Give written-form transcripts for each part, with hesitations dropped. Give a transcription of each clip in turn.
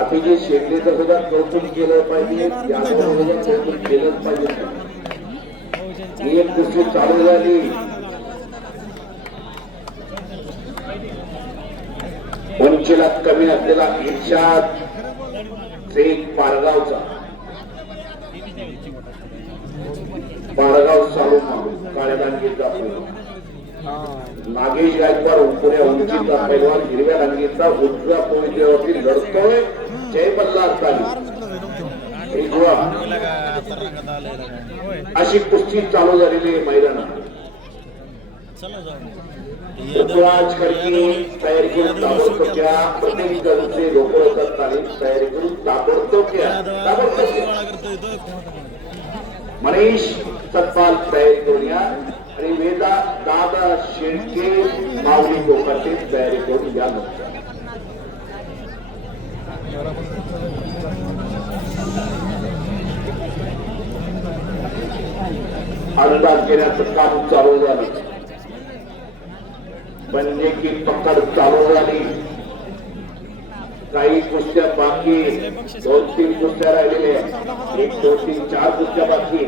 अतिशय शेगडीचं सुद्धा कौतुक केलं पाहिजे, कौतुक केलंच पाहिजे. ही एक गोष्ट चालू झाली. उंचीला कमी असलेला इर्षाद शेख पारगावचा, पारगाव चालू काळ्या दांडगेचा नागेश गायकवाड पुण्या उंचीचा पैलवान हिरव्या रंगीचा उजव्या पोळीवरती लढतोय. जय मल्हार ताली अशी कुस्ती चालू झालेली आहे मैदानात. ऋतुराज खडकी तयारी करून ताबडतोब घ्या. प्रत्येक जणचे रोकड करताना तयारी करून ताबडतोब घ्या. मनीष सतपाल तयारी करून या आणि वेदा दादा शेळके माऊली कोकाटे तयारी करून या. अंदाज घेण्याचं काम चालू झालं म्हणजे की पकड चालू झाली. काही कुस्त्या बाकी, 2-3 कुस्त्या राहिलेल्या, 1, 2, 3, 4 कुस्त्या बाकी.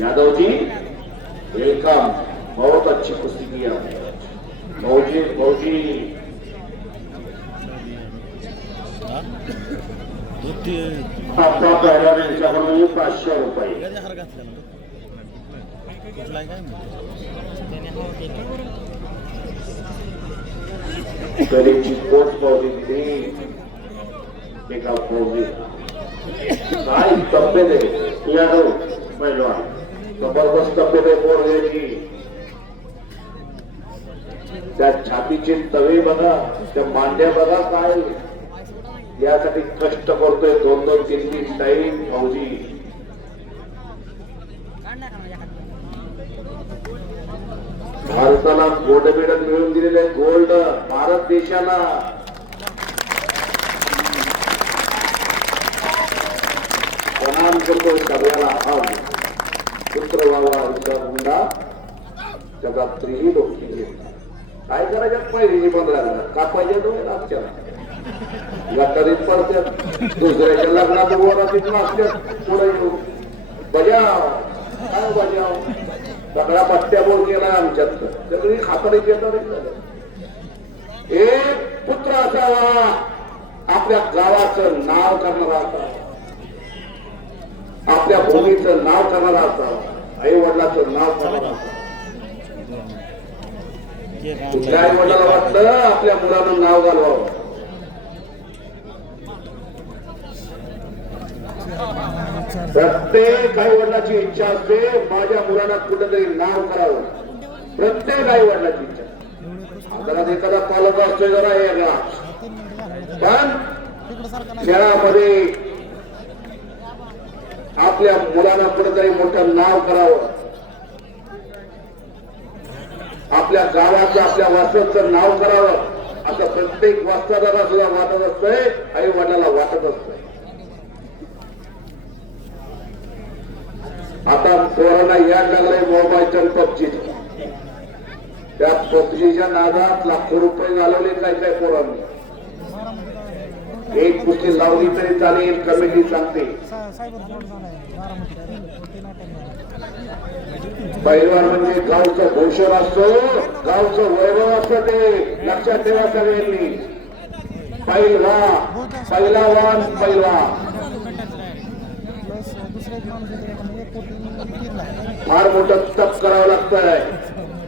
यादव जी वेलकम, बहुत अच्छी कुस्ती की आपने मौजी मौजी. आपका पहला त्यांच्याकडून 500 रुपये. कलेची पोच पावली दिली एका फौजी. काय तब्येत आहे यादव पैलवान, जबरदस्त तब्येत आहे पोरग्याची. त्या छातीचे तवे बघा, त्या मांड्या बघा, काय यासाठी कष्ट करतोय 2-2, 3-3 टाईम फौजी. भारताला गोल्ड मेडल मिळवून दिलेले गोल्ड भारत देशाला. प्रणाम करतो सगळ्याला. हा पुत्र व्हावा हुंडा जगात त्रिही लोकी घेतला. काय करायच्यात पहिली 15 का पाहिजे तो आजच्या कधीच पडतात दुसऱ्याच्या लग्नात वरातीत असतात. पुढे येऊ बजाव, काय बजाव, सगळा पट्ट्या बोल केला आमच्यात. सगळी खातडीच येणार. एक पुत्र असावा आपल्या गावाचं नाव करणारा असावा, आपल्या भूमीचं नाव करणारा असावा, आई वडिलाचं नाव करणारा असावा. कुठल्या आई वडिलाला वाटलं आपल्या मुलानं नाव घालवावं. प्रत्येक आई वडिलाची इच्छा असते माझ्या मुलाला कुठेतरी नाव करावं. प्रत्येक आई वडिलाची इच्छा. घरात एखादा पालक असतोय जरा वेगळा, पण खेळामध्ये आपल्या मुलाला कुठेतरी मोठं नाव करावं, आपल्या गावाचं आपल्या वास्तवाचं नाव करावं असं प्रत्येक वास्तवाला सुद्धा वाटत असतंय, आई वडिलाला वाटत असतंय. आता पोरांना याद लागलाय मोबाईलच्या पबजी. त्या पबजीच्या नादात लाखो रुपये घालवले काय काय पोरांनी. एक कुस्ती लावली तरी चालेल, कमिटी सांगते. पैलवान म्हणजे गावचं भूषण असतो, गावचं वैभव असतं. ते लक्षात ठेवा सगळ्यांनी. पैलवान पैलवान पैलवान फार मोठं तप करावं लागतंय,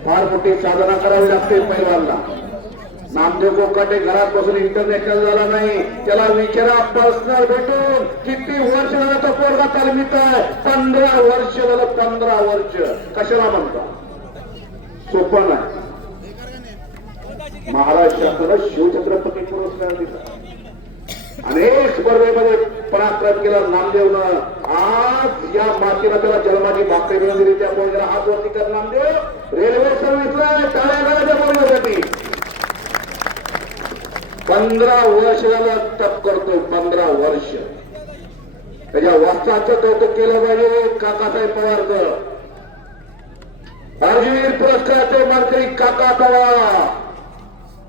फार मोठी साधना करावी लागते पैलवानला. नामदेव कोकाटे घरात बसून इंटरनॅशनल झाला नाही. त्याला विचारा पर्सनल भेटून किती वर्ष झालं तो पोरगा तालमीत आहे. 15 वर्ष झालं. 15 वर्ष. कशाला म्हणता? सोपं नाही. महाराष्ट्राला शिवछत्रपती पुरस्कार दिला. अनेक स्पर्धेमध्ये पराक्रम केला नामदेवनं. आज या मातीला त्याला जन्माची भाकरी मिळून दिली. त्या पोरग्याला हात वरती कर नामदेव. रेल्वे सर्व्हिसला टाळ्या करायच्या पोरग्यासाठी. 15 वर्ष झालं तप करतो. 15 वर्ष. त्याच्या वस्त्राचं कौतुक केलं पाहिजे काकासाहेब पवारचं. अर्जुन पुरस्काराचे मानकरी काका पवार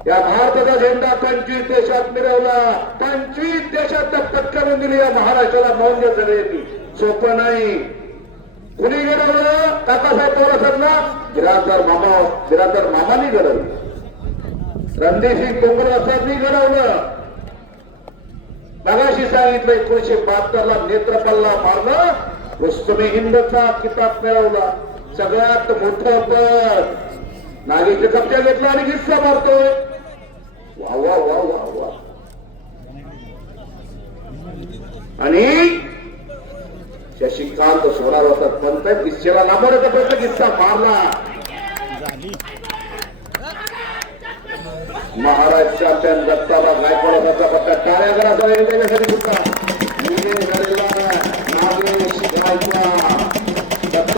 या भारताचा झेंडा 25 देशात मिरवला. 25 देशात पटकावून दिली या महाराष्ट्राला. नोंद घ्या सगळ्यांनी. सोपं नाही. कुणी घडवलं? काकासाहेब पवारांना बिरादर मामानी घडवलं. रणजितसिंग तोमरसांनी घडवलं. मगाशी सांगितलं 1972 ला नेत्रपल्ला मारलं. रुस्तमे हिंदचा किताब मिळवला. सगळ्यात मोठं पद. नागेचे कब्जा घेतला आणि हिस्सा मारतोय. वा वा वा वा वा. आणि शशिकांत सोडा होतात पण किस्सेला लांबवण्याचा प्रयत्न. किस्सा मारला. महाराज चॅम्पियन दत्ताबा गायकवाड टाळ्या करा त्याच्यासाठी सुद्धा.